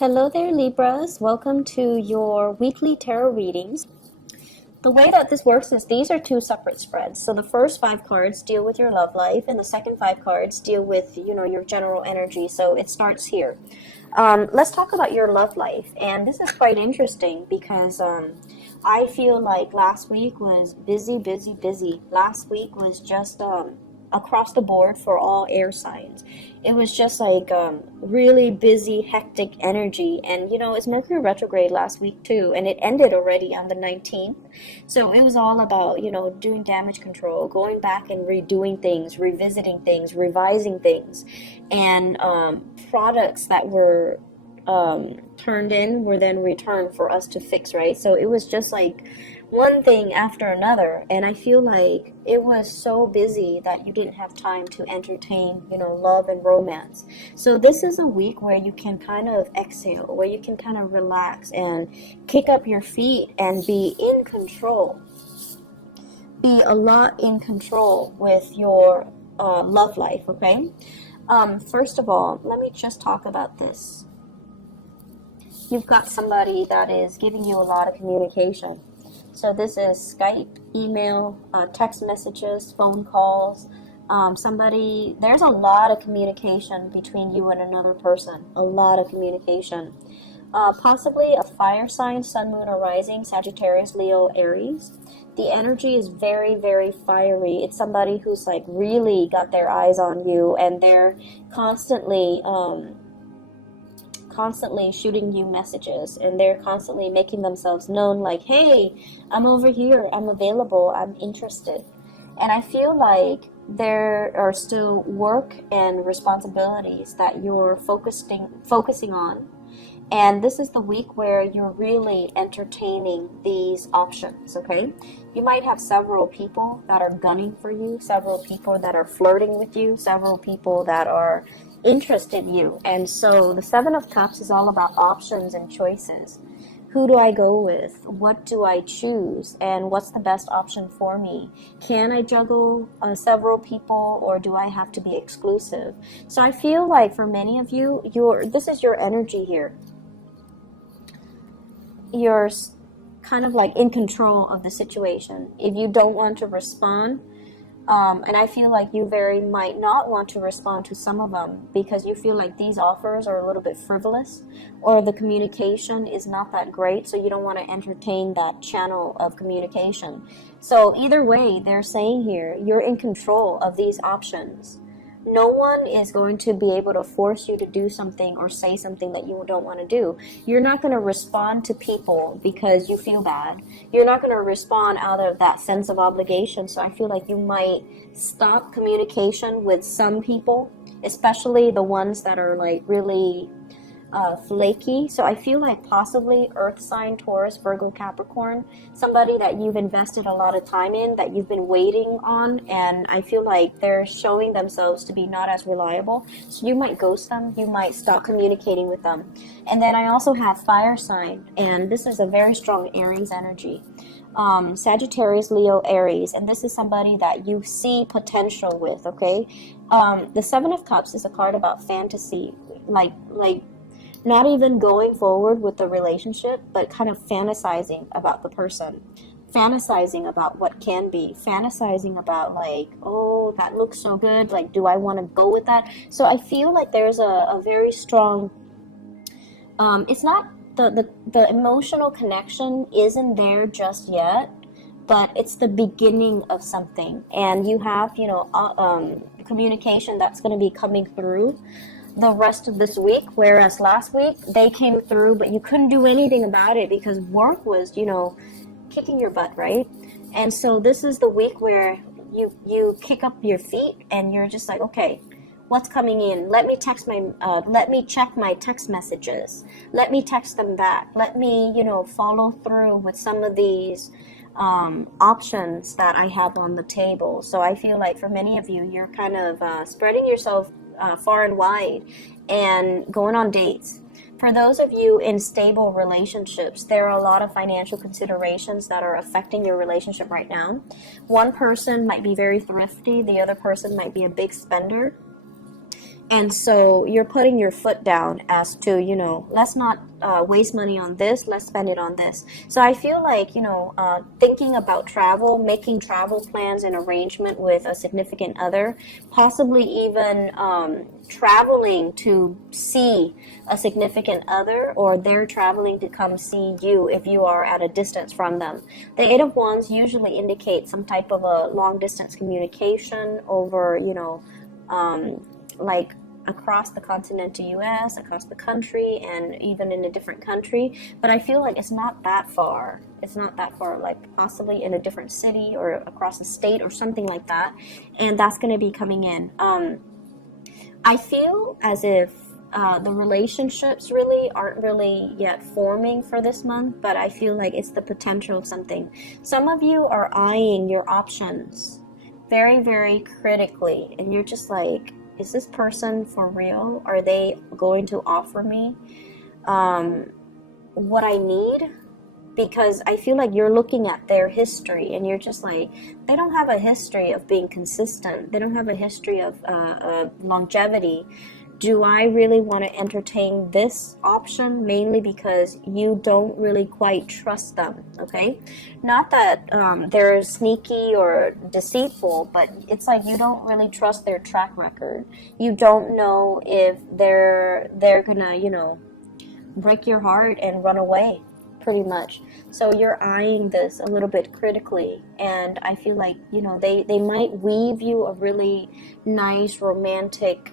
Hello there, Libras. Welcome to your weekly tarot readings. The way that this works is these are two separate spreads. So the first 5 cards deal with your love life, and the second 5 cards deal with, your general energy. So it starts here. Let's talk about your love life. And this is quite interesting because I feel like last week was busy. Last week was just across the board for all air signs. It was just like really busy, hectic energy. And, it's Mercury retrograde last week too. And it ended already on the 19th. So it was all about, doing damage control, going back and redoing things, revisiting things, revising things. And products that were turned in were then returned for us to fix, right? So it was just like one thing after another, and I feel like it was so busy that you didn't have time to entertain, love and romance. So this is a week where you can kind of exhale, where you can kind of relax and kick up your feet and be in control. Be a lot in control with your love life, okay? First of all, let me just talk about this. You've got somebody that is giving you a lot of communication. So this is Skype, email, text messages, phone calls. There's a lot of communication between you and another person. A lot of communication. Possibly a fire sign, sun, moon, or rising, Sagittarius, Leo, Aries. The energy is very, very fiery. It's somebody who's like really got their eyes on you, and they're constantly shooting you messages, and they're constantly making themselves known, like, hey, I'm over here, I'm available, I'm interested. And I feel like there are still work and responsibilities that you're focusing on, and this is the week where you're really entertaining these options, okay? You might have several people that are gunning for you, several people that are flirting with you, several people that are interested in you. And so the 7 of Cups is all about options and choices. Who do I go with? What do I choose? And what's the best option for me? Can I juggle several people, or do I have to be exclusive? So I feel like for many of you, this is your energy here. You're kind of like in control of the situation. If you don't want to respond, and I feel like you very might not want to respond to some of them because you feel like these offers are a little bit frivolous, or the communication is not that great, so you don't want to entertain that channel of communication. So either way, they're saying here, you're in control of these options. No one is going to be able to force you to do something or say something that you don't want to do. You're not going to respond to people because you feel bad. You're not going to respond out of that sense of obligation. So I feel like you might stop communication with some people, especially the ones that are like really flaky. So I feel like possibly earth sign, Taurus, Virgo, Capricorn, somebody that you've invested a lot of time in, that you've been waiting on, and I feel like they're showing themselves to be not as reliable. So you might ghost them, you might stop communicating with them. And then I also have fire sign, and this is a very strong Aries energy. Sagittarius, Leo, Aries, and this is somebody that you see potential with, okay? The 7 of Cups is a card about fantasy, like not even going forward with the relationship, but kind of fantasizing about the person, fantasizing about what can be, fantasizing about like, oh, that looks so good, like, do I want to go with that? So I feel like there's a very strong, it's not, the emotional connection isn't there just yet, but it's the beginning of something, and you have, communication that's going to be coming through the rest of this week, whereas last week they came through, but you couldn't do anything about it because work was, kicking your butt, right? And so this is the week where you kick up your feet and you're just like, okay, what's coming in? Let me check my text messages. Let me text them back. Let me, follow through with some of these options that I have on the table. So I feel like for many of you, you're kind of spreading yourself far and wide and going on dates. For those of you in stable relationships, there are a lot of financial considerations that are affecting your relationship right now. One person might be very thrifty, the other person might be a big spender. And so you're putting your foot down as to, you know, let's not waste money on this, let's spend it on this. So I feel like, you know, thinking about travel, making travel plans and arrangement with a significant other, possibly even traveling to see a significant other, or they're traveling to come see you if you are at a distance from them. The Eight of Wands usually indicates some type of a long distance communication over, you know, like across the continental US, across the country, and even in a different country. But I feel like it's not that far. It's not that far, like possibly in a different city or across the state or something like that. And that's going to be coming in. I feel as if the relationships really aren't really yet forming for this month, but I feel like it's the potential of something. Some of you are eyeing your options very, very critically, and you're just like, is this person for real? Are they going to offer me what I need? Because I feel like you're looking at their history and you're just like, they don't have a history of being consistent. They don't have a history of longevity. Do I really want to entertain this option? Mainly because you don't really quite trust them, okay? Not that they're sneaky or deceitful, but it's like you don't really trust their track record. You don't know if they're gonna, you know, break your heart and run away, pretty much. So you're eyeing this a little bit critically, and I feel like, you know, they might weave you a really nice romantic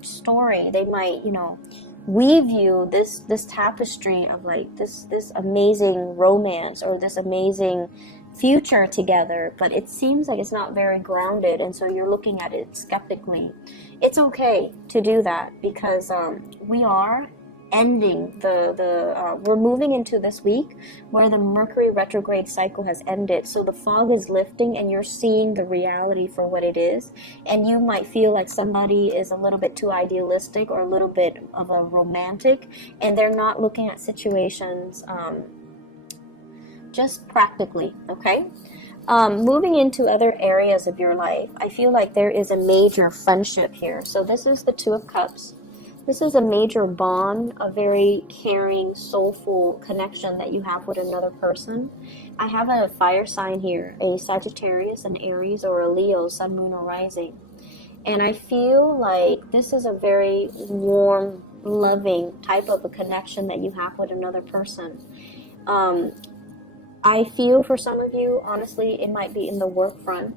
story. They might, you know, weave you this tapestry of like this amazing romance or this amazing future together, but it seems like it's not very grounded, and so you're looking at it skeptically. It's okay to do that, because we are ending we're moving into this week where the Mercury retrograde cycle has ended, so the fog is lifting and you're seeing the reality for what it is. And you might feel like somebody is a little bit too idealistic or a little bit of a romantic, and they're not looking at situations just practically, okay? Moving into other areas of your life, I feel like there is a major friendship here. So this is the Two of Cups. This is a major bond, a very caring, soulful connection that you have with another person. I have a fire sign here, a Sagittarius, an Aries, or a Leo, Sun, Moon, or Rising. And I feel like this is a very warm, loving type of a connection that you have with another person. I feel for some of you, honestly, it might be in the work front,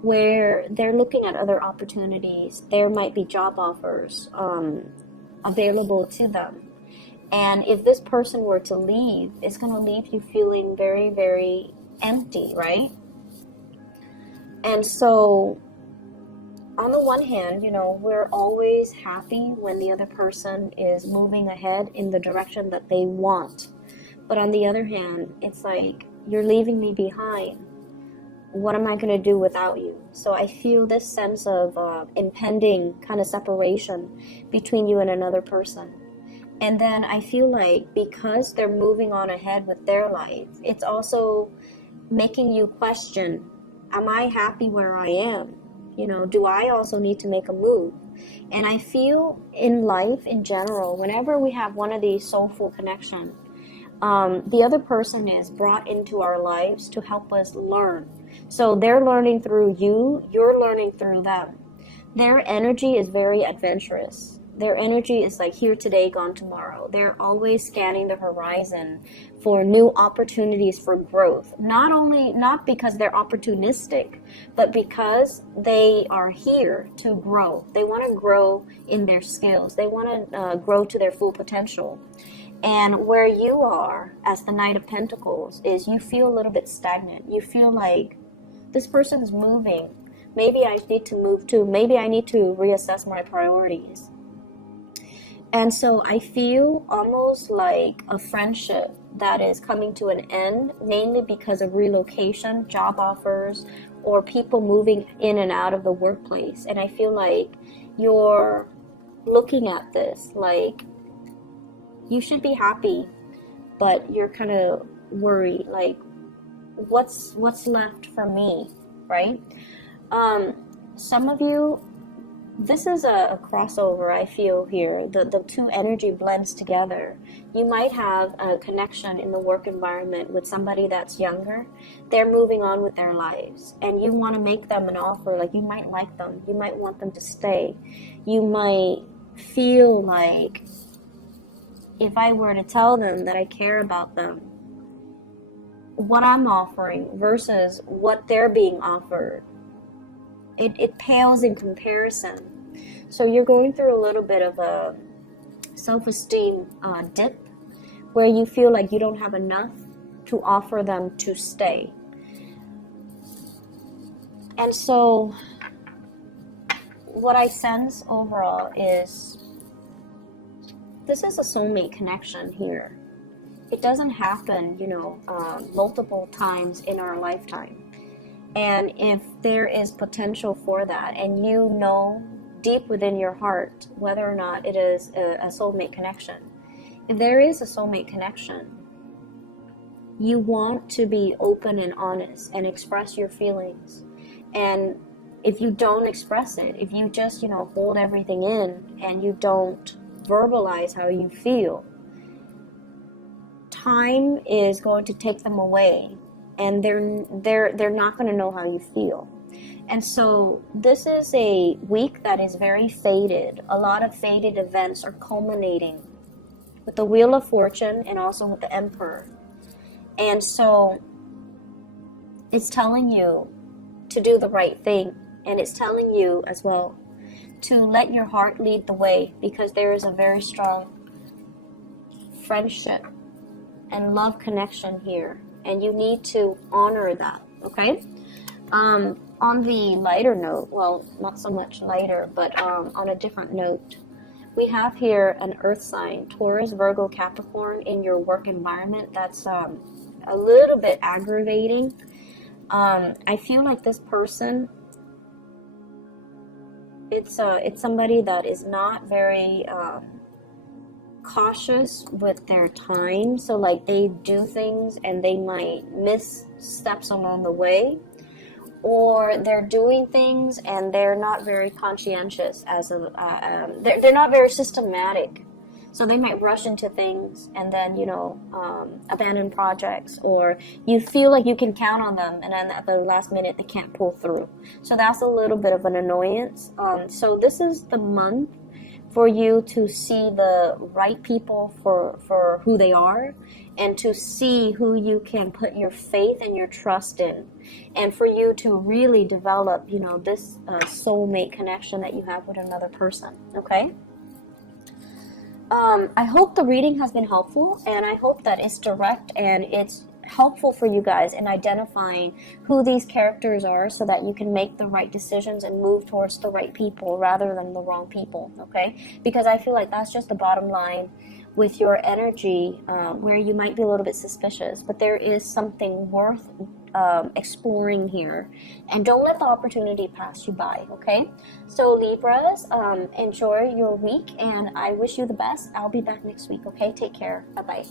where they're looking at other opportunities. There might be job offers available to them. And if this person were to leave, it's going to leave you feeling very, very empty, right? And so, on the one hand, you know, we're always happy when the other person is moving ahead in the direction that they want. But on the other hand, it's like, you're leaving me behind. What am I going to do without you? So I feel this sense of impending kind of separation between you and another person. And then I feel like because they're moving on ahead with their life, it's also making you question, am I happy where I am? You know, do I also need to make a move? And I feel in life in general, whenever we have one of these soulful connections, the other person is brought into our lives to help us learn. So they're learning through you, you're learning through them. Their energy is very adventurous. Their energy is like here today, gone tomorrow. They're always scanning the horizon for new opportunities for growth. Not because they're opportunistic, but because they are here to grow. They want to grow in their skills. They want to grow to their full potential. And where you are as the Knight of Pentacles is you feel a little bit stagnant. You feel like this person is moving. Maybe I need to move too. Maybe I need to reassess my priorities. And so I feel almost like a friendship that is coming to an end, mainly because of relocation, job offers, or people moving in and out of the workplace. And I feel like you're looking at this like you should be happy, but you're kind of worried, like what's left for me, right? Some of you this is a crossover, I feel here. The two energy blends together. You might have a connection in the work environment with somebody that's younger. They're moving on with their lives, and you want to make them an offer. Like, you might like them. You might want them to stay. You might feel like, if I were to tell them that I care about them, what I'm offering versus what they're being offered, it pales in comparison. So you're going through a little bit of a self-esteem dip, where you feel like you don't have enough to offer them to stay. And so what I sense overall is, this is a soulmate connection here. It doesn't happen, multiple times in our lifetime. And if there is potential for that, and you know deep within your heart whether or not it is a soulmate connection, if there is a soulmate connection, you want to be open and honest and express your feelings. And if you don't express it, if you just, hold everything in and you don't verbalize how you feel, time is going to take them away, and they're not going to know how you feel. And so this is a week that is very fated. A lot of fated events are culminating with the Wheel of Fortune and also with the Emperor. And so it's telling you to do the right thing, and it's telling you as well to let your heart lead the way, because there is a very strong friendship and love connection here, and you need to honor that, okay? On the lighter note, well, not so much lighter, but on a different note, we have here an earth sign, Taurus, Virgo, Capricorn, in your work environment. That's a little bit aggravating. I feel like this person, it's somebody that is not very cautious with their time. So like, they do things and they might miss steps along the way, or they're doing things and they're not very conscientious they're not very systematic. So they might rush into things and then, abandon projects, or you feel like you can count on them and then at the last minute they can't pull through. So that's a little bit of an annoyance. So this is the month for you to see the right people for who they are, and to see who you can put your faith and your trust in, and for you to really develop, this soulmate connection that you have with another person, okay? I hope the reading has been helpful, and I hope that it's direct and it's helpful for you guys in identifying who these characters are, so that you can make the right decisions and move towards the right people rather than the wrong people, okay? Because I feel like that's just the bottom line with your energy, where you might be a little bit suspicious, but there is something worth exploring here, and don't let the opportunity pass you by, okay? So Libras, enjoy your week, and I wish you the best. I'll be back next week, okay? Take care. Bye-bye.